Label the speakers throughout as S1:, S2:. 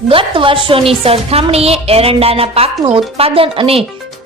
S1: ગત વર્ષોની સરખામણીએ એરંડાના પાકનું ઉત્પાદન અને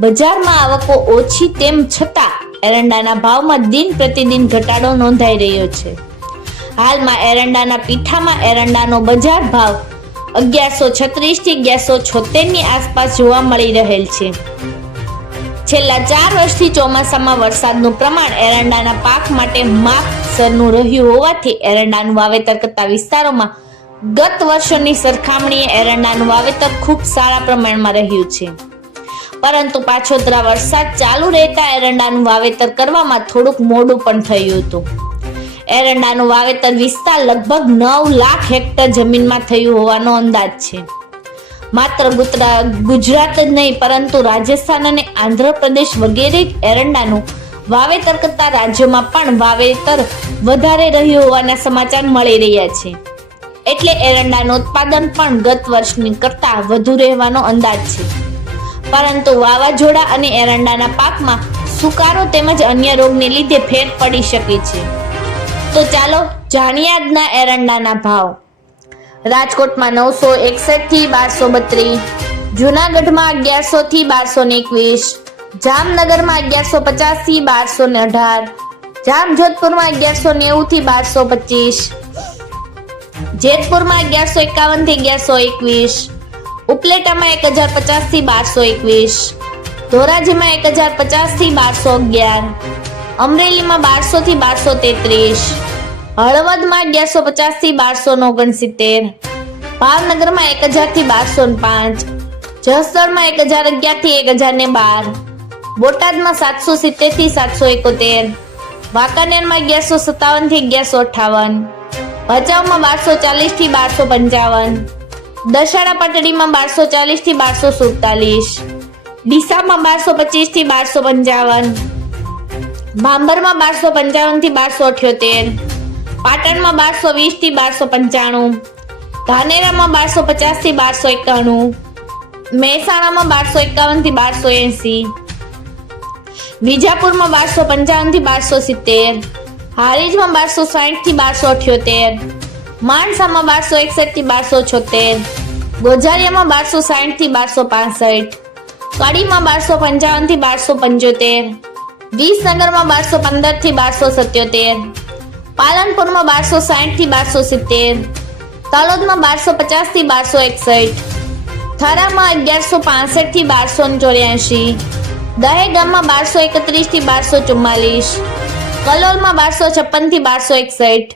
S1: બજારમાં આવકો ઓછી તેમ છતાં એરંડાના ભાવમાં દિન પ્રતિદિન ઘટાડો નોંધાઈ રહ્યો છે. હાલમાં એરંડાના પીઠામાં એરંડાનો બજાર ભાવ અગિયારસો છત્રીસથી અગિયારસો છોતેરની આસપાસ જોવા મળી રહેલ છે. છેલ્લા ચાર વર્ષથી ચોમાસામાં વરસાદનું પ્રમાણ એરંડાના પાક માટે માપસરનું રહ્યું હોવાથી એરંડાનું વાવેતર કરતા વિસ્તારોમાં ગત વર્ષોની સરખામણીએ એરંડાનું વાવેતર ખૂબ સારા પ્રમાણમાં રહ્યું છે. પરંતુ પાછોતરા વરસાદ ચાલુ રહેતા એરંડાનું વાવેતર કરવામાં થોડુંક મોડું પણ થયું હતું. એરંડાનું વાવેતર વિસ્તાર લગભગ નવ લાખ હેક્ટર જમીનમાં થયું હોવાનો અંદાજ છે. માત્ર ગુજરાત જ નહીં, પરંતુ રાજસ્થાન અને આંધ્રપ્રદેશ વગેરે એરંડાનું વાવેતર કરતા રાજ્યોમાં પણ વાવેતર વધારે રહ્યું હોવાના સમાચાર મળી રહ્યા છે. એટલે એરંડાનું ઉત્પાદન પણ ગત વર્ષની કરતાં વધુ રહેવાનો અંદાજ છે. પરંતુ વાવાઝોડા અને એરંડાના પાકમાં સુકારો તેમજ અન્ય રોગને લીધે ફેર પડી શકે છે. તો ચાલો જાણીએ આજના એરંડાના ભાવ. રાજકોટમાં નવસો એકસઠથી બારસો બત્રીસ, જુનાગઢમાં અગિયારસો થી બારસો ને એકવીસ, જામનગરમાં અગિયારસો પચાસથી બારસો ને અઢાર, જામજોધપુરમાં અગિયારસો નેવું થી બારસો પચીસ જેતપુરમાં અગિયારસો એકાવનથી અગિયારસો એકવીસ. ઉપલેટામાં એક હજાર પચાસથી બારસો એકવીસ. ધોરાજીમાં એક હજાર પચાસથી બારસો અગિયાર. અમરેલીમાં બારસો થી બારસો તેત્રીસ. હળવદમાં અગિયારસો પચાસથી બારસો ઓગણસિત્તેર. ભાવનગરમાં એક હજારથી બારસો પાંચ. જસદણમાં એક હજાર અગિયારથી એક હજાર ને બાર. બોટાદમાં સાતસો સિત્તેરથી સાતસો એકોતેર. વાંકાનેરમાં અગિયારસો સત્તાવનથી અગિયારસો અઠાવન. ભચાઉમાં બારસો ચાલીસથી બારસો પંચાવન. દશેરા પાટડીમાં બારસો ચાલીસથી બારસો સુડતાલીસ. ડીસામાં બારસો પચીસથી બારસો પંચાવન. ભાંભરમાં બારસો પંચાવનથી બારસો અઠ્યોતેર. પાટણમાં બારસો વીસથી બારસો પંચાણું. ધાનેરામાં બારસો પચાસથી બારસો એકાણું. મહેસાણામાં બારસો એકાવનથી બારસો એસી. વિજાપુરમાં બારસો પંચાવનથી બારસો સિત્તેર. હારીજમાં બારસો સાઠથી બારસો અઠ્યોતેર. માણસામાં બારસો એકસઠથી બારસો છોતેર. ગોઝારિયામાં બારસો સાઠથી બારસો પાસઠ. કડીમાં બારસો પંચાવનથી બારસો પંચોતેર. વિસનગરમાં બારસો પંદરથી બારસો સત્યોતેર. પાલનપુરમાં બારસો સાઠથી બારસો સિત્તેર. તલોદમાં બારસો પચાસથી બારસો એકસઠ. થરામાં અગિયારસો પાસઠથી બારસો ચોર્યાસી દહેગામમાં બારસો એકત્રીસથી બારસો ચુમ્માલીસ. કલોલમાં બારસો છપ્પનથી બારસો એકસઠ.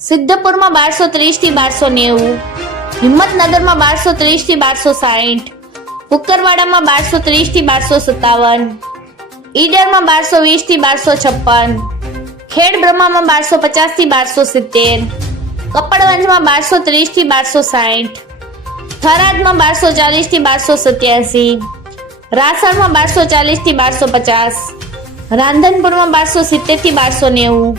S1: સિદ્ધપુરમાં બારસો ત્રીસથી બારસો નેવું. હિંમતનગરમાં બારસો ત્રીસથી બારસો સાઠ કુકરવાડામાં બારસો ત્રીસથી બારસો સત્તાવન. ઈડરમાં બારસો વીસથી બારસો છપ્પન. ખેડ બ્રહ્મામાં બારસો પચાસથી બારસો સિત્તેર. કપડવંજમાં બારસો ત્રીસથી બારસો સાઠ થરાદમાં બારસો ચાલીસથી બારસો સત્યાસી. રાસણમાં બારસો ચાલીસથી બારસો પચાસ. રાંધનપુરમાં બારસો સિત્તેરથી બારસો નેવું.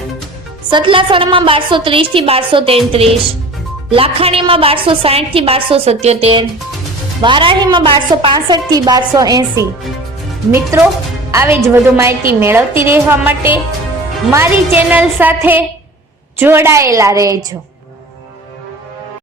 S1: સતલાસણામાં બારસો ત્રીસથી બારસો તેત્રીસ. લાખાણીમાં બારસો સાઠથી બારસો સત્યોતેર. વારાહીમાં બારસો પાસઠથી બારસો એસી. મિત્રો, આવી જ વધુ માહિતી મેળવતી રહેવા માટે મારી ચેનલ સાથે જોડાયેલા રહેજો.